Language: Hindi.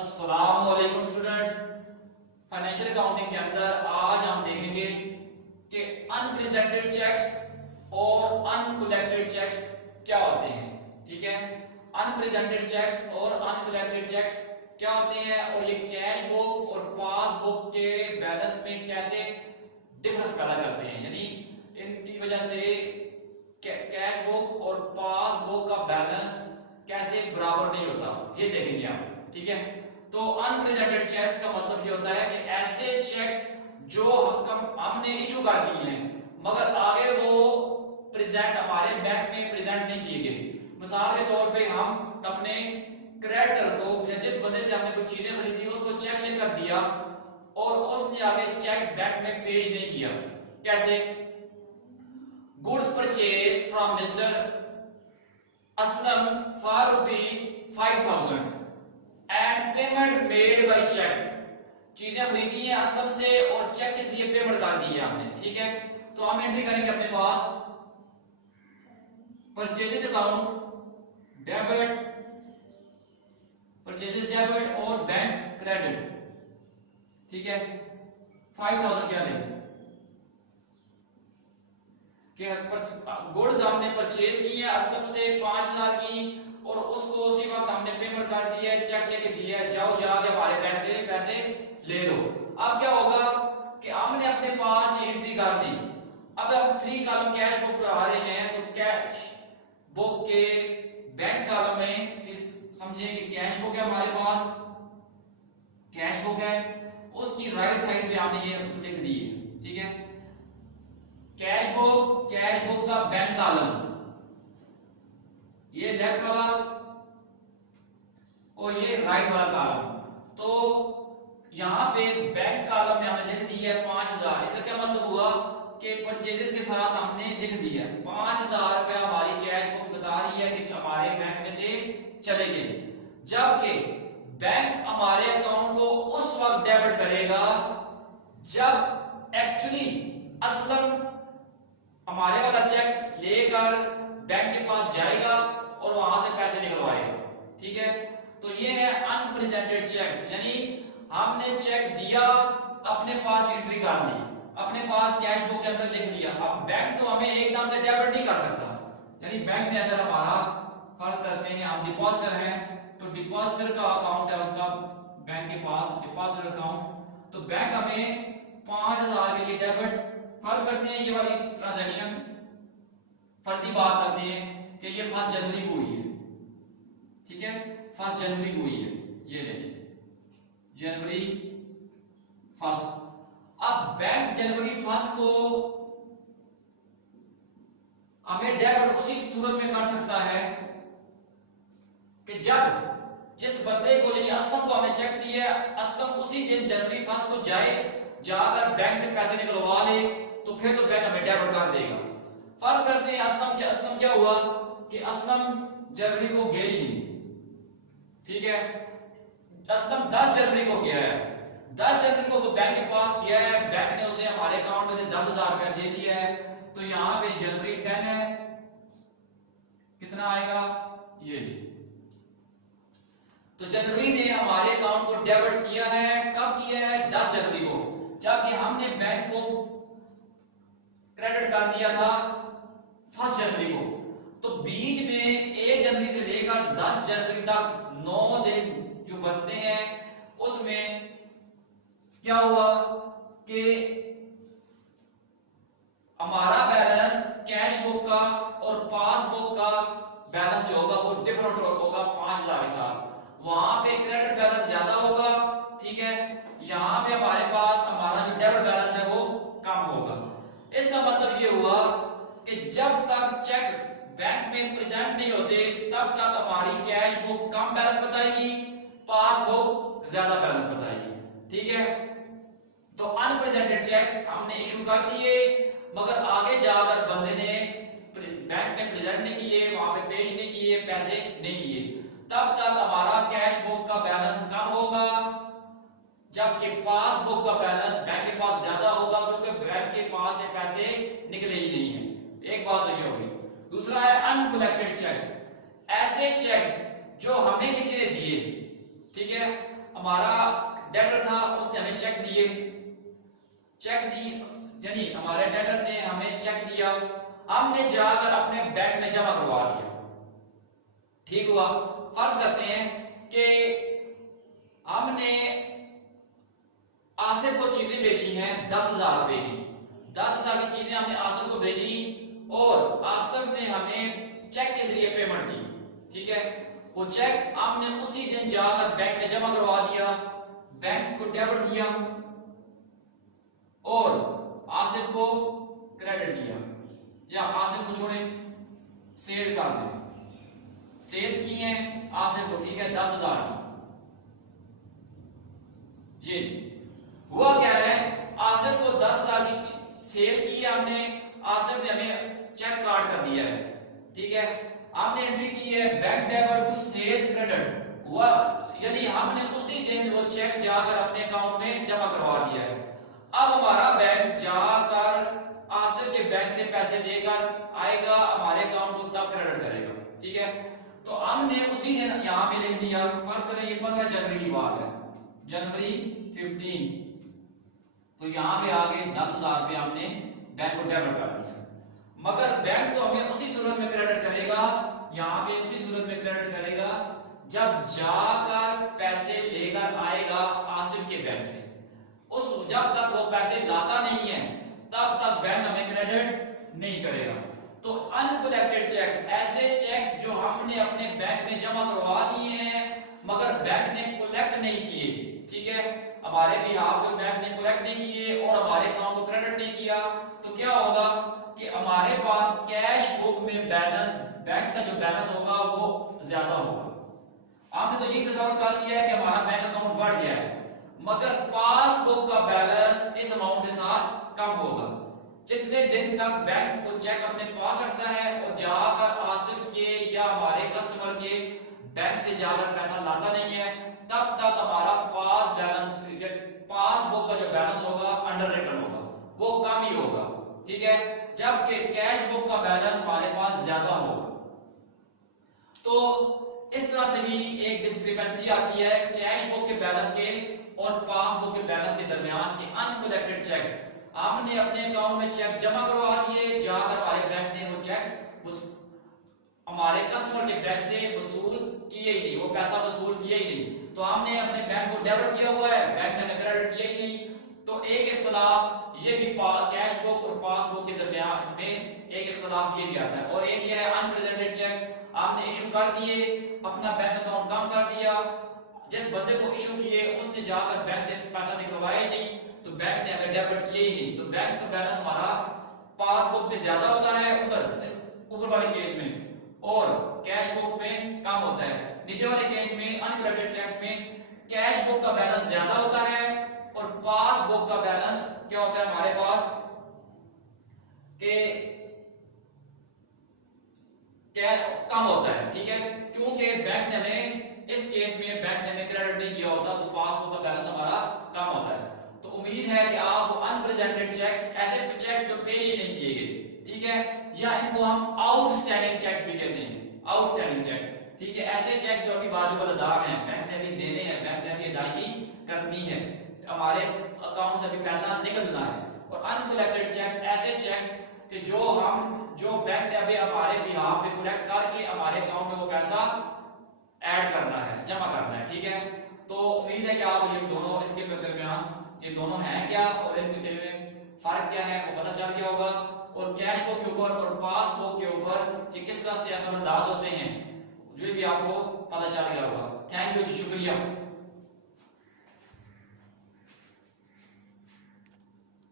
अस्सलामुअलैकुम स्टूडेंट्स। फाइनेंशियल अकाउंटिंग के अंदर आज हम देखेंगे कि अनप्रेजेंटेड चेक्स और अनकलेक्टेड चेक्स क्या होते हैं। ठीक है, अनप्रेजेंटेड चेक्स और अनकलेक्टेड चेक्स क्या होते हैं और ये कैश बुक और पासबुक के बैलेंस में कैसे डिफरेंस पैदा करते हैं, यानी इनकी वजह से कैश बुक और पासबुक का बैलेंस कैसे बराबर नहीं होता, ये देखेंगे आप। ठीक है, तो अनप्रेजेंटेड चेक्स का मतलब ये होता है कि ऐसे चेक्स जो हमने इशू कर दिए हैं मगर आगे वो प्रेजेंट हमारे बैंक में प्रेजेंट नहीं किए गए। मिसाल के तौर पे हम अपने क्रेडिटर को या जिस बंदे से हमने कुछ चीजें खरीदी उसको चेक लेकर दिया और उसने आगे चेक बैंक में पेश नहीं किया। कैसे? Goods purchase from mister Aslam for ₹5,000 and payment made by cheque. चीजें खरीदी हैं असलम से और चेक के जरिए पेमेंट कर दी है हमने। ठीक है, तो हम एंट्री करेंगे अपने पास purchases account debit, purchases debit और बैंक क्रेडिट। ठीक है, 5,000 क्या लेंगे कि गुड्स हमने परचेज की है असलम से 5,000 की और उसको उसी वक्त हमने पेमेंट कर दी है, चेक लेके दिया है, जाओ जाके हमारे बैंक से पैसे ले लो। अब क्या होगा कि हमने अपने पास एंट्री कर दी। अब हम 3 कॉलम कैश बुक पे आ रहे हैं तो कैश बुक के बैंक कॉलम में फिर समझिए कि कैश बुक है हमारे पास, कैश बुक है, उसकी राइट साइड पे हमने ये लिख दी है। ठीक है, कैश बुक का बैंक कॉलम ये लेफ्ट वाला और ये राइट वाला कॉलम। तो यहां पे बैंक कॉलम में हमने लिख दी है 5,000। इसका क्या मतलब हुआ कि परचेजेस के साथ हमने लिख दिया 5,000 रुपया हमारी कैश बुक बता रही है कि हमारे बैंक में से चले गए, जबकि बैंक हमारे अकाउंट को उस वक्त डेबिट करेगा जब एक्चुअली असलम हमारे वाला चेक लेकर बैंक के पास जाएगा और वहां से पैसे निकलवाएगा। ठीक है, तो ये है अनप्रेजेंटेड चेक्स, यानी हमने चेक दिया, अपने पास एंट्री कर दी, अपने पास कैश बुक के अंदर लिख लिया। अब बैंक तो हमें एकदम से डेबिट नहीं कर सकता, यानी बैंक के अंदर हमारा फर्ज करते हैं हम डिपॉजिटर हैं, तो डिपॉजिटर का अकाउंट है उसका बैंक के पास, डिपॉजिटर अकाउंट। तो बैंक हमें 5,000 के लिए डेबिट फर्ज करते हैं, ये वाली ट्रांजैक्शन फर्जी बात करते हैं कि ये 1 जनवरी को हुई है। ठीक है, 1 जनवरी को हुई है, ये लेंगे जनवरी 1। अब बैंक जनवरी 1 को हमें डेबिट उसी सूरत में कर सकता है कि जब जिस बंदे को यानी असलम को हमने चेक दिया है, असलम उसी दिन जनवरी 1 को जाकर बैंक से पैसे निकलवा ले, तो फिर तो बैंक हमें डेबिट कर देगा। फर्ज करते हैं असलम क्या हुआ कि असलम जनवरी को गया ही नहीं। ठीक है, असलम 10 जनवरी को गया है, 10 जनवरी को तो बैंक के पास गया है, बैंक ने उसे हमारे अकाउंट में से 10,000 रुपया दे दिया है। तो यहां पे जनवरी 10 है, कितना आएगा ये जी। तो जनवरी ने हमारे अकाउंट को डेबिट किया है, कब किया है? 10 जनवरी को, जबकि हमने बैंक को क्रेडिट कर दिया था 1 जनवरी को। तो बीच में 1 जनवरी से लेकर 10 जनवरी तक 9 दिन जो बनते हैं, उसमें क्या हुआ कि हमारा बैलेंस कैश बुक का और पासबुक का बैलेंस जो होगा वो डिफरेंट होगा 5,000 के साथ। वहां पे क्रेडिट बैलेंस ज्यादा होगा, ठीक है, यहां पे हमारे पास हमारा जो डेबिट बैलेंस है वो कम होगा। इसका मतलब ये हुआ कि जब तक चेक बैंक में प्रेजेंट नहीं होते तब तक हमारी कैश बुक कम बैलेंस बताएगी, पासबुक ज्यादा बैलेंस बताएगी। ठीक है, तो अनप्रेजेंटेड चेक हमने इशू कर दिए मगर आगे जाकर बंदे ने बैंक में प्रेजेंट नहीं किए, वहां पे पेश नहीं किए, पैसे नहीं लिए, तब तक हमारा कैश बुक का बैलेंस कम होगा जबकि पासबुक का बैलेंस बैंक के पास ज्यादा होगा, क्योंकि बैंक के पास से पैसे निकले ही नहीं है। एक बात तो ये होगी। दूसरा है अनकलेक्टेड चेक्स, ऐसे चेक्स जो हमें किसी ने दिए। ठीक है, हमारा डेटर था, उसने हमें चेक दिए, चेक दी, यानी हमारे डेटर ने हमें चेक दिया, हमने जाकर अपने बैंक में जमा करवा दिया। ठीक हुआ। फर्ज करते हैं कि हमने आसिफ को चीजें बेची हैं 10,000 रुपए की, 10,000 की चीजें हमने आसिफ को बेची और आसिफ ने हमें चेक के जरिए पेमेंट की। ठीक है, वो चेक हमने उसी दिन जाकर बैंक में जमा करवा दिया, बैंक को डेबिट दिया और आसिफ को क्रेडिट दिया, या आसिफ को छोड़े सेल कर दे, सेल्स की है आसिफ को, ठीक है, 10,000 की। ये जी हुआ क्या है, आसिफ को 10,000 की सेल की है हमने, आसिफ ने हमें चेक काट कर दिया है। ठीक है, हमने एंट्री की है bank debit to sales credit हुआ, यानी हमने उसी दिन वो चेक जाकर अपने अकाउंट में जमा करवा दिया है। अब हमारा बैंक जाकर आसिफ के बैंक से पैसे लेकर आएगा, हमारे अकाउंट को तब क्रेडिट करेगा। ठीक है, तो हमने उसी दिन यहाँ पे लिख दिया, फर्ज करें ये 15 जनवरी की बात है, जनवरी 15, तो यहाँ पे आगे 10,000 रुपये हमने बैंक को डेबिट कर दिया, मगर बैंक तो हमें उसी सूरत में क्रेडिट करेगा, यहाँ पे उसी सूरत में क्रेडिट करेगा जब जाकर पैसे लेकर आएगा आसिफ के बैंक से। उस जब तक वो पैसे लाता नहीं है तब तक बैंक हमें क्रेडिट नहीं करेगा। तो अनकलेक्टेड चेक्स, ऐसे चेक्स जो हमने अपने बैंक में जमा करवा दिए हैं मगर बैंक ने कलेक्ट नहीं किए, ठीक है, हमारे भी यहाँ पे बैंक ने कलेक्ट नहीं किए और हमारे अकाउंट को क्रेडिट नहीं किया, तो क्या होगा कि हमारे पास कैश बुक में बैलेंस, बैंक का जो बैलेंस होगा वो ज्यादा होगा। आपने तो ये तस्वीर कर लिया है कि हमारा बैंक अकाउंट बढ़ गया है, मगर पासबुक का बैलेंस इस अमाउंट के साथ कम होगा। जितने दिन तक बैंक को चेक अपने पास रखता है और जाकर आसिफ के या हमारे कस्टमर के बैंक से जाकर पैसा लाता नहीं है, तब तक हमारा पासबुक का जो बैलेंस होगा अंडर रिटर्न होगा, वो कम ही होगा। ठीक है, जबकि कैश बुक का बैलेंस हमारे पास ज्यादा होगा। तो इस तरह से भी एक डिस्क्रिपेंसी आती है कैश बुक के बैलेंस के और पासबुक के बैलेंस के दरमियान कि अनकलेक्टेड चेक्स, आपने अपने अकाउंट में चेक्स जमा करवा दिए, जाकर हमारे बैंक ने वो चेक्स हमारे कस्टमर के बैंक से वसूल किए ही नहीं, वो पैसा वसूल किया ही नहीं, तो हमने अपने बैंक को डेबिट किया हुआ है, बैंक ने क्रेडिट किया ही नहीं। तो एक इख्तलाफ ये भी कैश बुक और पासबुक के दरमियान में एक इख्तलाफ ये भी आता है। और एक ये है अनप्रेजेंटेड चेक, आपने इशू कर दिए, अपना बैंक अकाउंट कम कर दिया, जिस बंदे को इशू किए उसने जाकर बैंक से पैसा निकलवाया नहीं, तो बैंक ने हमें डेबिट किया ही नहीं, तो बैंक का बैलेंस हमारा पासबुक पे ज्यादा होता है ऊपर वाले केस में, और कैश बुक में कम होता है। नीचे वाले केस में अनक्रेडिटेड चेक्स में कैश बुक का बैलेंस ज्यादा होता है और पासबुक का बैलेंस क्या होता है हमारे पास के कम होता है। ठीक है, क्योंकि बैंक ने हमें इस केस में बैंक ने हमें क्रेडिट नहीं किया होता, तो पासबुक का बैलेंस हमारा कम होता है। तो उम्मीद है कि आपको अनप्रेजेंटेड चेक्स, ऐसे चेक्स जो पेश ही नहीं किए गए, ठीक है, या इनको हम आउटस्टैंडिंग चेक्स भी कहते हैं, आउटस्टैंडिंग चेक्स, ठीक है, ऐसे चेक्स जो अभी बाजू दाग हैं, बैंक ने अभी देने हैं, बैंक ने अभी अदायगी करनी है, हमारे अकाउंट से अभी पैसा निकलना है। और अनकलेक्टेड चेक्स ऐसे चेक्स कि जो बैंक ने अभी हमारे बिहाफ पे कलेक्ट करके हमारे अकाउंट में वो पैसा ऐड करना है, जमा करना है। ठीक है, तो उम्मीद है कि आप ये दोनों, इनके दरमियान ये दोनों हैं क्या और इनके में फर्क क्या है वो पता चल गया होगा। और कैश बुक के ऊपर और पासबुक के ऊपर ये किस तरह से असरअंदाज होते हैं जो भी आपको पता चल गया होगा। थैंक यू जी, शुक्रिया।